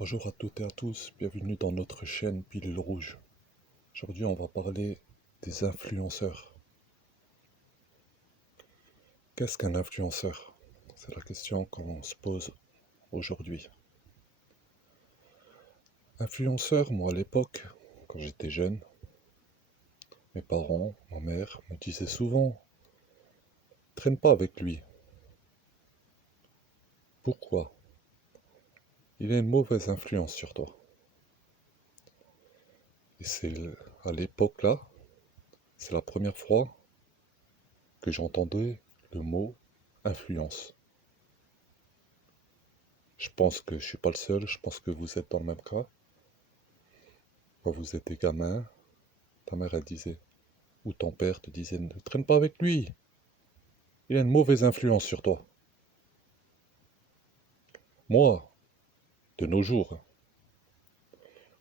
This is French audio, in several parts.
Bonjour à toutes et à tous, bienvenue dans notre chaîne Pilule Rouge. Aujourd'hui, on va parler des influenceurs. Qu'est-ce qu'un influenceur? C'est la question qu'on se pose aujourd'hui. Influenceur, moi à l'époque, quand j'étais jeune, mes parents, ma mère me disaient souvent, traîne pas avec lui. Pourquoi? Il a une mauvaise influence sur toi. Et à l'époque là, c'est la première fois que j'entendais le mot influence. Je pense que je suis pas le seul, je pense que vous êtes dans le même cas. Quand vous étiez gamin, ta mère elle disait, ou ton père te disait, ne traîne pas avec lui, il a une mauvaise influence sur toi. Moi, de nos jours,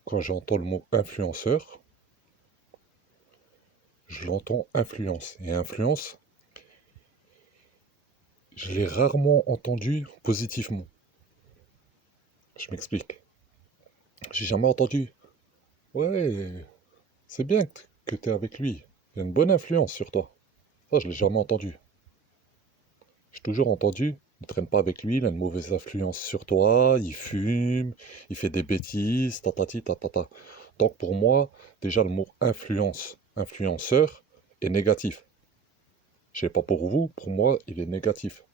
quand j'entends le mot influenceur, je l'entends influence. Et influence, je l'ai rarement entendu positivement. Je m'explique. J'ai jamais entendu, ouais, c'est bien que tu es avec lui, il a une bonne influence sur toi. Ça, je l'ai jamais entendu. J'ai toujours entendu, ne traîne pas avec lui, il a une mauvaise influence sur toi, il fume, il fait des bêtises, tatati tatata. Donc pour moi, déjà le mot influence, influenceur, est négatif. Je sais pas pour vous, pour moi, il est négatif.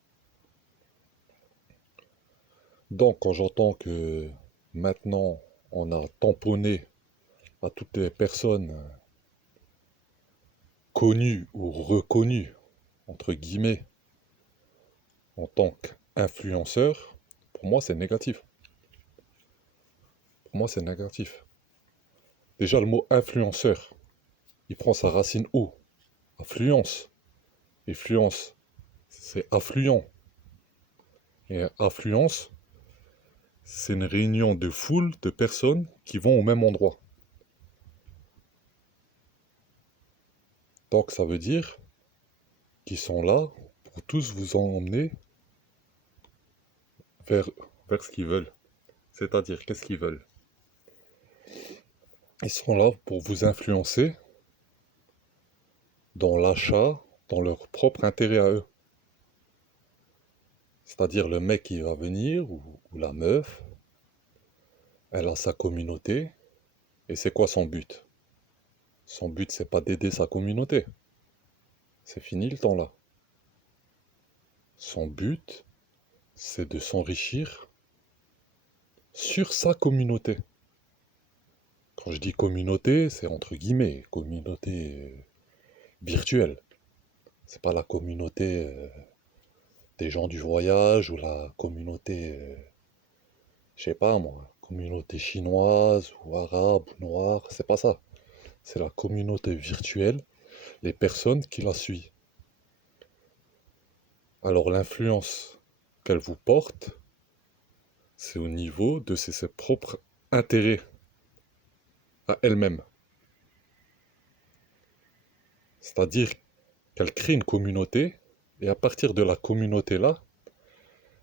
Donc quand j'entends que maintenant on a tamponné à toutes les personnes connues ou reconnues, entre guillemets, en tant qu'influenceur, pour moi c'est négatif. Pour moi c'est négatif. Déjà le mot influenceur, il prend sa racine où? Affluence. Et fluence, c'est affluent. Et affluence, c'est une réunion de foule de personnes qui vont au même endroit. Donc ça veut dire qu'ils sont là pour tous vous emmener vers, vers ce qu'ils veulent. C'est-à-dire, qu'est-ce qu'ils veulent? Ils sont là pour vous influencer dans l'achat, dans leur propre intérêt à eux. C'est-à-dire le mec qui va venir, ou la meuf, elle a sa communauté, et c'est quoi son but? Son but, c'est pas d'aider sa communauté. C'est fini le temps là. Son but, c'est de s'enrichir sur sa communauté. Quand je dis communauté, c'est entre guillemets, communauté virtuelle. C'est pas la communauté des gens du voyage ou la communauté, je sais pas moi, communauté chinoise ou arabe ou noire. C'est pas ça. C'est la communauté virtuelle, les personnes qui la suivent. Alors l'influence qu'elle vous porte, c'est au niveau de ses propres intérêts à elle-même. C'est-à-dire qu'elle crée une communauté, et à partir de la communauté-là,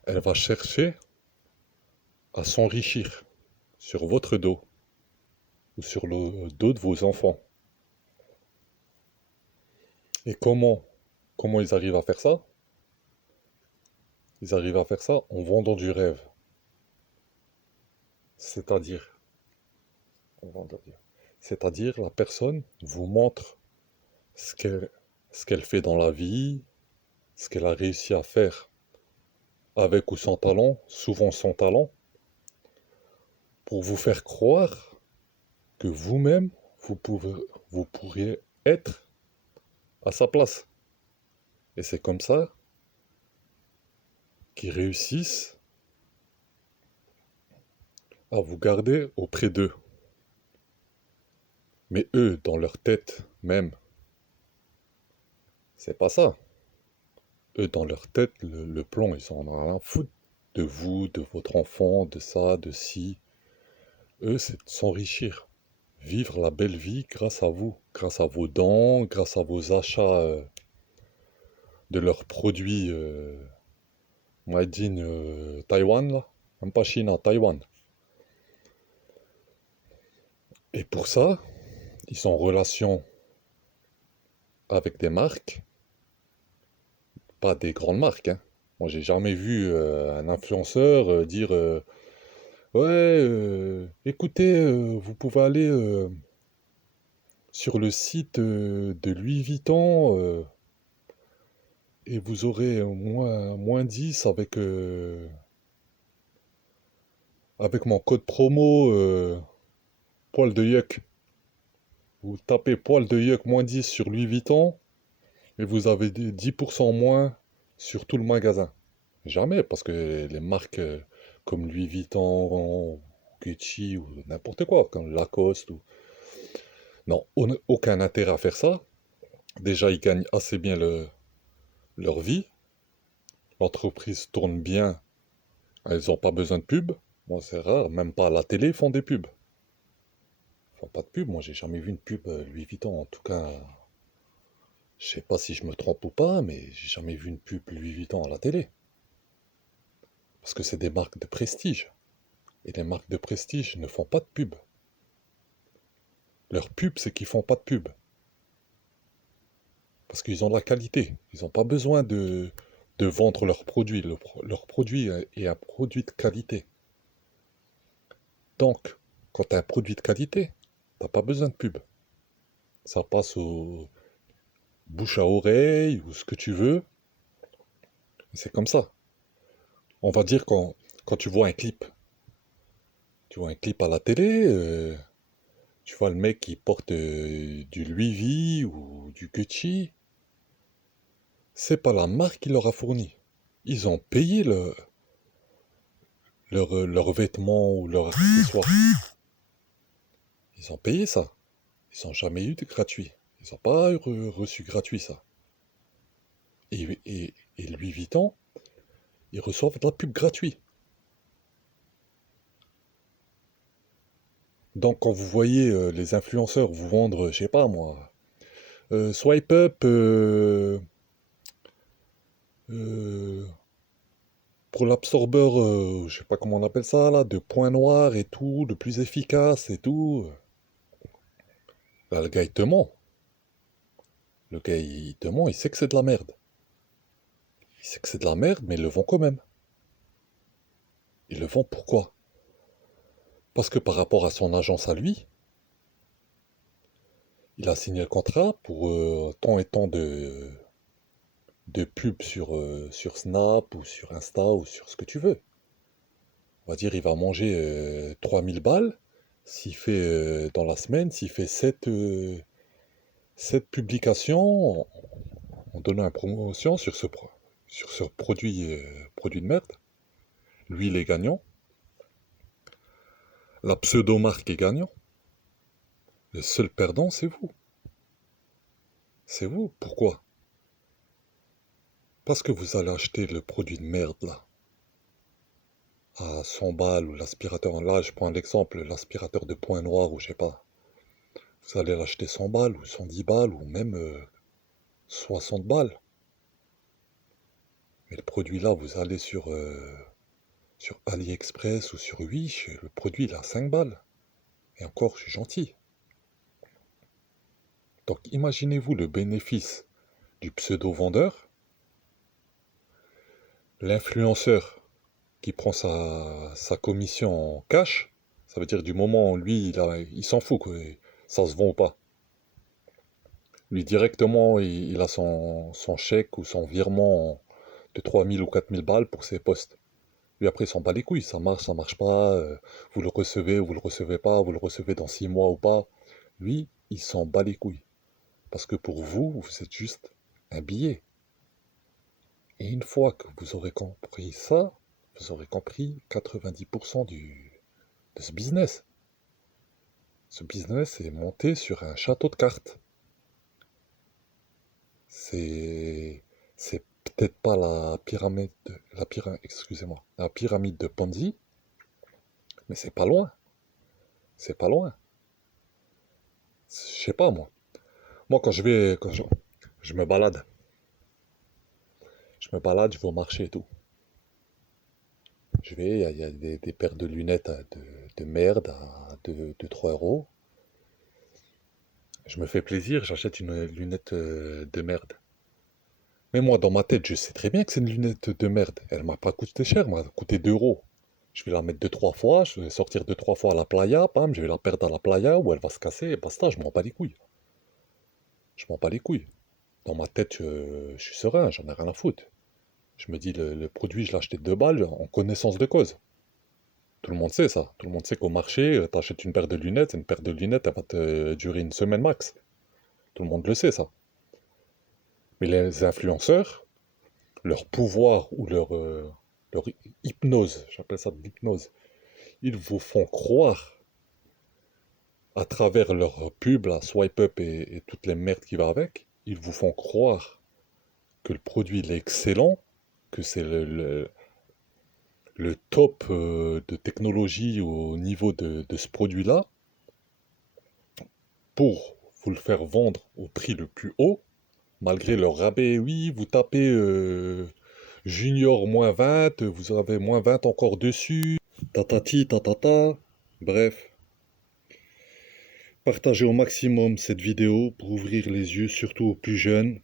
elle va chercher à s'enrichir sur votre dos, ou sur le dos de vos enfants. Et comment ils arrivent à faire ça? Ils arrivent à faire ça en vendant du rêve. C'est-à-dire, c'est-à-dire la personne vous montre ce qu'elle ce qu'elle fait dans la vie, ce qu'elle a réussi à faire avec ou sans talent, souvent sans talent, pour vous faire croire que vous-même, vous pourriez être à sa place. Et c'est comme ça qu'ils réussissent à vous garder auprès d'eux. Mais eux, dans leur tête même, c'est pas ça. Eux, dans leur tête, le plan, ils en ont rien à foutre de vous, de votre enfant, de ça, de ci. Eux, c'est de s'enrichir. Vivre la belle vie grâce à vous, grâce à vos dons, grâce à vos achats de leurs produits made in Taïwan, là. Même pas Chine, à Taïwan. Et pour ça, ils sont en relation avec des marques, pas des grandes marques, hein. Moi, j'ai jamais vu un influenceur dire ouais, écoutez, vous pouvez aller sur le site de Louis Vuitton et vous aurez moins 10 avec mon code promo poil de yuck. Vous tapez poil de yuck moins 10 sur Louis Vuitton et vous avez 10% moins sur tout le magasin. Jamais, parce que les marques comme Louis Vuitton, Gucci ou n'importe quoi, comme Lacoste ou... Non, aucun intérêt à faire ça. Déjà, ils gagnent assez bien leur vie. L'entreprise tourne bien. Ils n'ont pas besoin de pub. Moi, c'est rare. Même pas à la télé, ils font des pubs. Ils font pas de pub. Moi, j'ai jamais vu une pub Louis Vuitton. En tout cas, je sais pas si je me trompe ou pas, mais j'ai jamais vu une pub Louis Vuitton à la télé. Parce que c'est des marques de prestige. Et les marques de prestige ne font pas de pub. Leur pub, c'est qu'ils font pas de pub. Parce qu'ils ont la qualité. Ils n'ont pas besoin de vendre leurs produits. Leur produit est un produit de qualité. Donc, quand tu as un produit de qualité, t'as pas besoin de pub. Ça passe au bouche à oreille ou ce que tu veux. C'est comme ça. On va dire quand tu vois un clip à la télé, tu vois le mec qui porte du Louis V ou du Gucci, c'est pas la marque qui leur a fourni. Ils ont payé leurs vêtements ou leurs accessoires. Ils ont payé ça. Ils n'ont jamais eu de gratuit. Ils n'ont pas reçu gratuit ça. Et Louis Vuitton, ils reçoivent de la pub gratuite. Donc quand vous voyez les influenceurs vous vendre, je sais pas moi, swipe up euh, pour l'absorbeur, je sais pas comment on appelle ça là, de points noirs et tout, le plus efficace et tout. Là, le gars il te ment. Le gars il te ment, il sait que c'est de la merde. Il sait que c'est de la merde, mais il le vend quand même. Il le vend pourquoi? Parce que par rapport à son agence à lui, il a signé le contrat pour tant et tant de pubs sur Snap ou sur Insta ou sur ce que tu veux. On va dire il va manger 3000 balles s'il fait dans la semaine, s'il fait 7 publications en donnant une promotion sur ce produit de merde. Lui, il est gagnant. La pseudo-marque est gagnant. Le seul perdant, c'est vous. C'est vous. Pourquoi? Parce que vous allez acheter le produit de merde là à 100 balles ou l'aspirateur. Là, je prends l'exemple, l'aspirateur de points noirs ou je sais pas. Vous allez l'acheter 100 balles ou 110 balles ou même 60 balles. Mais le produit là, vous allez sur AliExpress ou sur Wish, le produit il a 5 balles. Et encore, je suis gentil. Donc imaginez-vous le bénéfice du pseudo-vendeur, l'influenceur qui prend sa commission en cash, ça veut dire du moment où lui, il s'en fout que ça se vend ou pas. Lui directement, il a son chèque ou son virement de 3000 ou 4000 balles pour ses postes. Lui après, il s'en bat les couilles, ça marche pas, vous le recevez ou vous le recevez pas, vous le recevez dans 6 mois ou pas. Lui, il s'en bat les couilles. Parce que pour vous, vous êtes juste un billet. Et une fois que vous aurez compris ça, vous aurez compris 90% de ce business. Ce business est monté sur un château de cartes. C'est peut-être pas la pyramide de Ponzi, mais c'est pas loin. C'est pas loin. Je sais pas moi. Moi je me balade, je vais au marché et tout. Je vais, il y a des paires de lunettes de merde à 3 euros. Je me fais plaisir, j'achète une lunette de merde. Mais moi, dans ma tête, je sais très bien que c'est une lunette de merde. Elle m'a pas coûté cher, elle m'a coûté 2 euros. Je vais la mettre deux, trois fois, je vais sortir deux, trois fois à la playa, bam, je vais la perdre à la playa ou elle va se casser et basta, je m'en bats les couilles. Je m'en bats les couilles. Dans ma tête, je suis serein, j'en ai rien à foutre. Je me dis, le produit, je l'ai acheté 2 balles en connaissance de cause. Tout le monde sait ça. Tout le monde sait qu'au marché, t'achètes une paire de lunettes, une paire de lunettes, elle va te durer une semaine max. Tout le monde le sait, ça. Mais les influenceurs, leur pouvoir ou leur hypnose, j'appelle ça de l'hypnose, ils vous font croire, à travers leur pub, la swipe up et toutes les merdes qui va avec, ils vous font croire que le produit il est excellent, que c'est le top de technologie au niveau de ce produit-là, pour vous le faire vendre au prix le plus haut, malgré leur rabais. Oui, vous tapez Junior moins 20, vous avez moins 20 encore dessus, tatati, tatata. Bref, partagez au maximum cette vidéo pour ouvrir les yeux, surtout aux plus jeunes.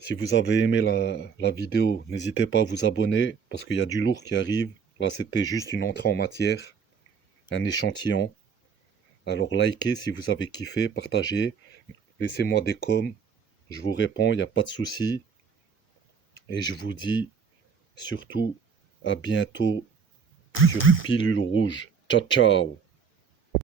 Si vous avez aimé la vidéo, n'hésitez pas à vous abonner parce qu'il y a du lourd qui arrive. Là, c'était juste une entrée en matière, un échantillon. Alors likez si vous avez kiffé, partagez, laissez-moi des coms, je vous réponds, il n'y a pas de souci. Et je vous dis surtout à bientôt sur Pilule Rouge. Ciao ciao.